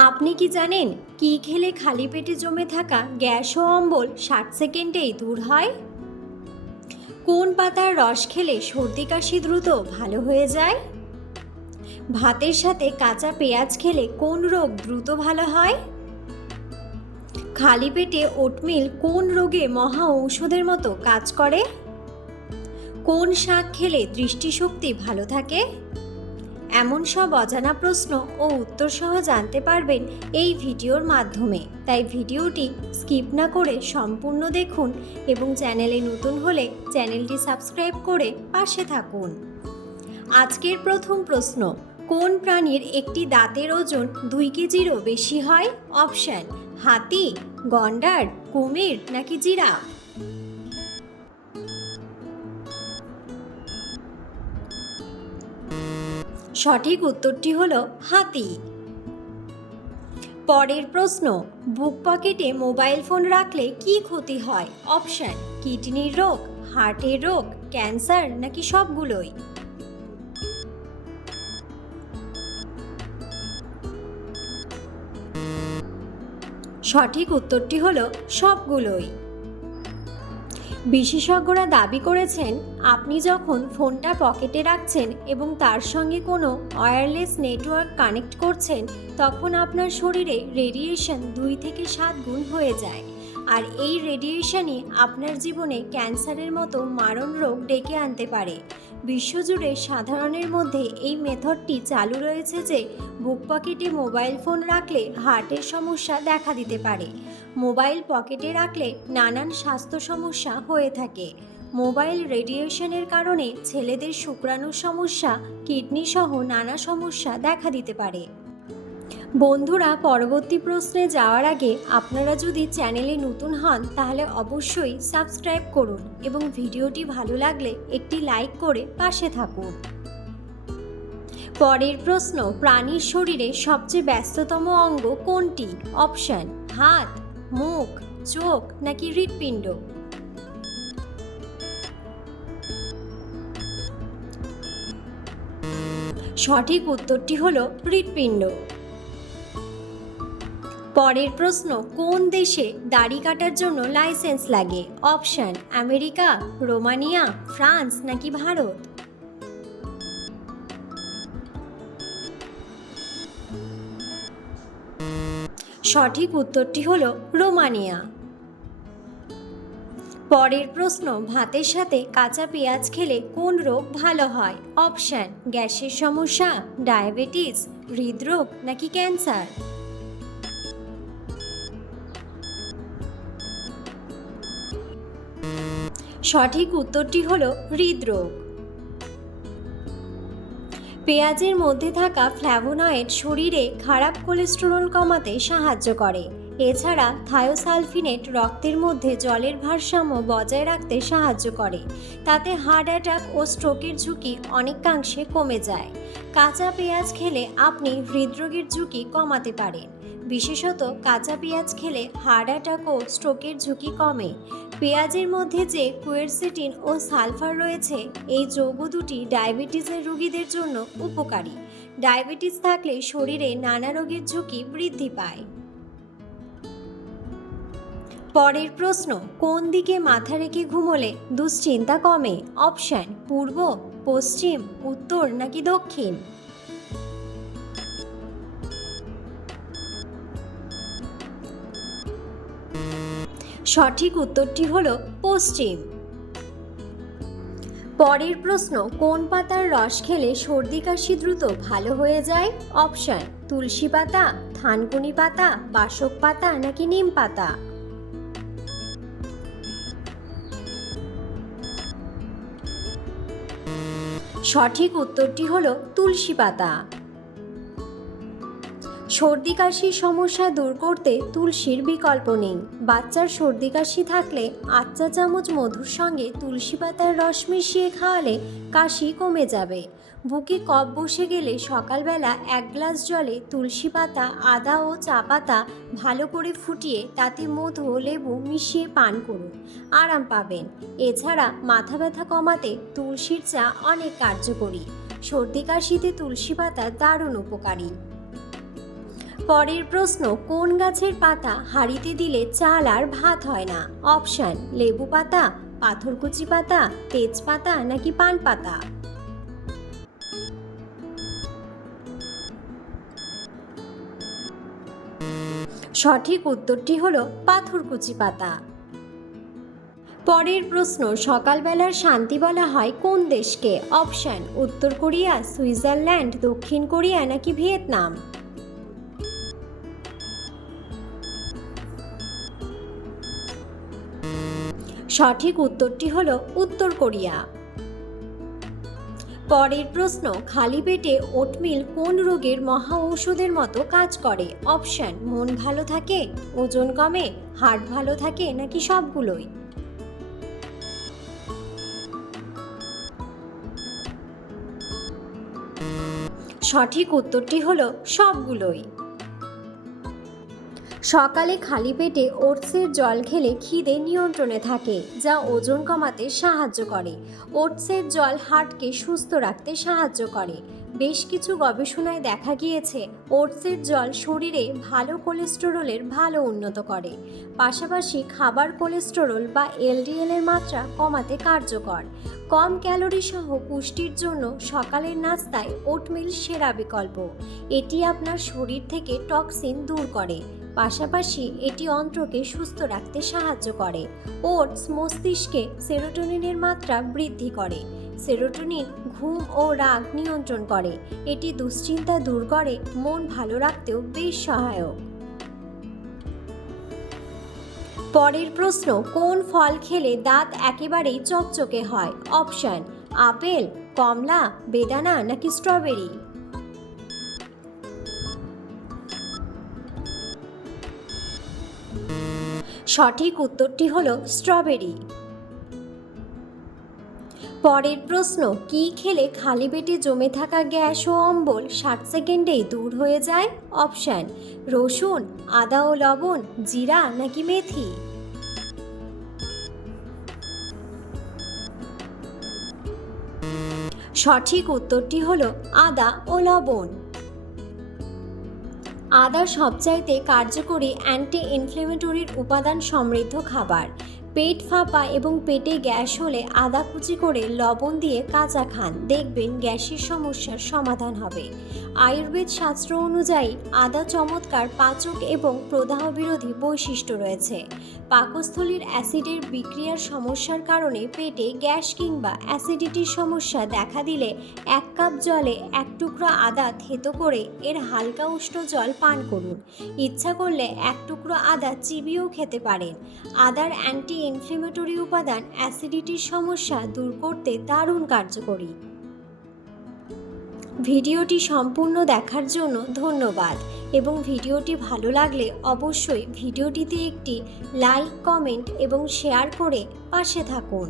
আপনি কি জানেন কি খেলে খালি পেটে জমে থাকা গ্যাস ও অম্বল ষাট সেকেন্ডেই দূর হয়? কোন পাতার রস খেলে সর্দি কাশি দ্রুত ভালো হয়ে যায়? ভাতের সাথে কাঁচা পেঁয়াজ খেলে কোন রোগ দ্রুত ভালো হয়? খালি পেটে ওটমিল কোন রোগে মহা ঔষধের মতো কাজ করে? কোন শাক খেলে দৃষ্টিশক্তি ভালো থাকে? এমন সব অজানা প্রশ্ন ও উত্তর সহ জানতে পারবেন এই ভিডিওর মাধ্যমে। তাই ভিডিওটি স্কিপ না করে সম্পূর্ণ দেখুন এবং চ্যানেলে নতুন হলে চ্যানেলটি সাবস্ক্রাইব করে পাশে থাকুন। আজকের প্রথম প্রশ্ন, কোন প্রাণীর একটি দাঁতের ওজন দুই কেজিরও বেশি হয়? অপশান, হাতি, গন্ডার, কুমির নাকি জিরাফ? সঠিক উত্তরটি হলো হাতি। পরের প্রশ্ন, বুক পকেটে মোবাইল ফোন রাখলে কি ক্ষতি হয়? অপশন, কিডনির রোগ, হার্টের রোগ, ক্যান্সার নাকি সবগুলোই? সঠিক উত্তরটি হলো সবগুলোই। বিশেষজ্ঞরা দাবি করেছেন, আপনি যখন ফোনটা পকেটে রাখছেন এবং তার সঙ্গে কোনো ওয়্যারলেস নেটওয়ার্ক কানেক্ট করছেন, তখন আপনার শরীরে রেডিয়েশন দুই থেকে সাত গুণ হয়ে যায়। আর এই রেডিয়েশনই আপনার জীবনে ক্যান্সারের মতো মারণ রোগ ডেকে আনতে পারে। বিশ্বজুড়ে সাধারণের মধ্যে এই মেথডটি চালু রয়েছে যে বুক পকেটে মোবাইল ফোন রাখলে হার্টের সমস্যা দেখা দিতে পারে। মোবাইল পকেটে রাখলে নানান স্বাস্থ্য সমস্যা হয়ে থাকে। মোবাইল রেডিয়েশনের কারণে ছেলেদের শুক্রাণুর সমস্যা, কিডনিসহ নানা সমস্যা দেখা দিতে পারে। বন্ধুরা, পরবর্তী প্রশ্নে যাওয়ার আগে আপনারা যদি চ্যানেলে নতুন হন, তাহলে অবশ্যই সাবস্ক্রাইব করুন এবং ভিডিওটি ভালো লাগলে একটি লাইক করে পাশে থাকুন। পরের প্রশ্ন, প্রাণীর শরীরে সবচেয়ে ব্যস্ততম অঙ্গ কোনটি? অপশন, হাত, মুখ, চোখ নাকি হৃৎপিণ্ড? সঠিক উত্তরটি হলো হৃৎপিণ্ড। পরের প্রশ্ন, কোন দেশে দাড়ি কাটার জন্য লাইসেন্স লাগে? অপশন, আমেরিকা, রোমানিয়া, ফ্রান্স নাকি ভারত? সঠিক উত্তরটি হল রোমানিয়া। পরের প্রশ্ন, ভাতের সাথে কাঁচা পেঁয়াজ খেলে কোন রোগ ভালো হয়? অপশন, গ্যাসের সমস্যা, ডায়াবেটিস, হৃদরোগ নাকি ক্যান্সার? সঠিক উত্তরটি হল হৃদরোগ। পেঁয়াজের মধ্যে থাকা ফ্ল্যাভোনয়েড শরীরে খারাপ কোলেস্টেরল কমাতে সাহায্য করে। এছাড়া থায়োসালফিনেট রক্তের মধ্যে জলের ভারসাম্য বজায় রাখতে সাহায্য করে। তাতে হার্ট অ্যাটাক ও স্ট্রোকের ঝুঁকি অনেকাংশে কমে যায়। কাঁচা পেঁয়াজ খেলে আপনি হৃদরোগের ঝুঁকি কমাতে পারেন। বিশেষত কাঁচা পেঁয়াজ খেলে হার্ট অ্যাটাক ও স্ট্রোকের ঝুঁকি কমে। পেঁয়াজের মধ্যে যে কুয়েরসিটিন ও সালফার রয়েছে, এই যৌগ দুটি ডায়াবেটিসের রোগীদের জন্য উপকারী। ডায়াবেটিস থাকলে শরীরে নানা রোগের ঝুঁকি বৃদ্ধি পায়। পরের প্রশ্ন, কোন দিকে মাথা রেখে ঘুমোলে দুশ্চিন্তা কমে? অপশন, পূর্ব, পশ্চিম, উত্তর নাকি দক্ষিণ? সঠিক উত্তরটি হল পশ্চিম। পরের প্রশ্ন, কোন পাতার রস খেলে সর্দি কাশি দ্রুত ভালো হয়ে যায়? অপশন, তুলসী পাতা, থানকুনি পাতা, বাসক পাতা নাকি নিম পাতা? সঠিক উত্তরটি হল তুলসী পাতা। সর্দি কাশির সমস্যা দূর করতে তুলসীর বিকল্প নেই। বাচ্চার সর্দি কাশি থাকলে আট চা চামচ মধুর সঙ্গে তুলসী পাতার রস মিশিয়ে খাওয়ালে কাশি কমে যাবে। বুকে কফ বসে গেলে সকালবেলা এক গ্লাস জলে তুলসী পাতা, আদা ও চা পাতা ভালো করে ফুটিয়ে তাতে মধু লেবু মিশিয়ে পান করুন। আরাম পাবেন। এছাড়া মাথা ব্যথা কমাতে তুলসীর চা অনেক কার্যকরী। সর্দি কাশিতে তুলসী পাতা দারুণ উপকারী। পরের প্রশ্ন, কোন গাছের পাতা হাঁড়িতে দিলে চাল আর ভাত হয় না? অপশান, লেবু পাতা, পাথরকুচি পাতা, তেজপাতা নাকি পান পাতা? সঠিক উত্তরটি হলো পাথরকুচি পাতা। পরের প্রশ্ন, সকালবেলার শান্তি বলা হয় কোন দেশকে? অপশান, উত্তর কোরিয়া, সুইজারল্যান্ড, দক্ষিণ কোরিয়া নাকি ভিয়েতনাম? সঠিক উত্তরটি হল উত্তর কোরিয়া। পরের প্রশ্ন, খালি পেটে ওটমিল কোন রোগের মহা ঔষধের মতো কাজ করে? অপশান, মন ভালো থাকে, ওজন কমে, হার্ট ভালো থাকে নাকি সবগুলোই? সঠিক উত্তরটি হলো সবগুলোই। সকালে খালি পেটে ওটসের জল খেলে খিদে নিয়ন্ত্রণে থাকে, যা ওজন কমাতে সাহায্য করে। ওটসের জল হার্টকে সুস্থ রাখতে সাহায্য করে। বেশ কিছু গবেষণায় দেখা গিয়েছে, ওটসের জল শরীরে ভালো কোলেস্টেরলের ভালো উন্নত করে। পাশাপাশি খাবার কোলেস্টেরল বা এলডিএল এর মাত্রা কমাতে কার্যকর। কম ক্যালোরি সহ পুষ্টির জন্য সকালের নাস্তায় ওটমিল সেরা বিকল্প। এটি আপনার শরীর থেকে টক্সিন দূর করে। পাশাপাশি এটি অন্ত্রকে সুস্থ রাখতে সাহায্য করে ওটস মস্তিষ্কে সেরোটোনিনের মাত্রা বৃদ্ধি করে। সেরোটোনিন ঘুম ও রাগ নিয়ন্ত্রণ করে। এটি দুশ্চিন্তা দূর করে, মন ভালো রাখতেও বেশ সহায়ক। পরের প্রশ্ন, কোন ফল খেলে দাঁত একেবারেই চকচকে হয়? অপশান, আপেল, কমলা, বেদানা নাকি স্ট্রবেরি? সঠিক উত্তরটি হলো স্ট্রবেরি পরের প্রশ্ন, কি খেলে খালি পেটে জমে থাকা গ্যাস ও অম্বল ষাট সেকেন্ডেই দূর হয়ে যায়? অপশান, রসুন, আদা ও লবণ, জিরা নাকি মেথি? সঠিক উত্তরটি হলো আদা ও লবণ। আদা সবচাইতে কার্যকরী অ্যান্টি ইনফ্লেমেটরির উপাদান সমৃদ্ধ খাবার। পেট ফাঁপা এবং পেটে গ্যাস হলে আদা কুচি করে লবণ দিয়ে কাঁচা খান। দেখবেন গ্যাসের সমস্যার সমাধান হবে। আয়ুর্বেদ শাস্ত্র অনুযায়ী আদা চমৎকার পাচক এবং প্রদাহ বিরোধী বৈশিষ্ট্য রয়েছে। পাকস্থলীর অ্যাসিডের বিক্রিয়ার সমস্যার কারণে পেটে গ্যাস কিংবা অ্যাসিডিটির সমস্যা দেখা দিলে এক কাপ জলে এক টুকরো আদা থেতো করে এর হালকা উষ্ণ জল পান করুন। ইচ্ছা করলে এক টুকরো আদা চিবিয়েও খেতে পারেন। আদার অ্যান্টি ইনফ্লেমেটরি উপাদান অ্যাসিডিটির সমস্যা দূর করতে দারুণ কার্যকরী। ভিডিওটি সম্পূর্ণ দেখার জন্য ধন্যবাদ এবং ভিডিওটি ভালো লাগলে অবশ্যই ভিডিওটিতে একটি লাইক কমেন্ট এবং শেয়ার করে পাশে থাকুন।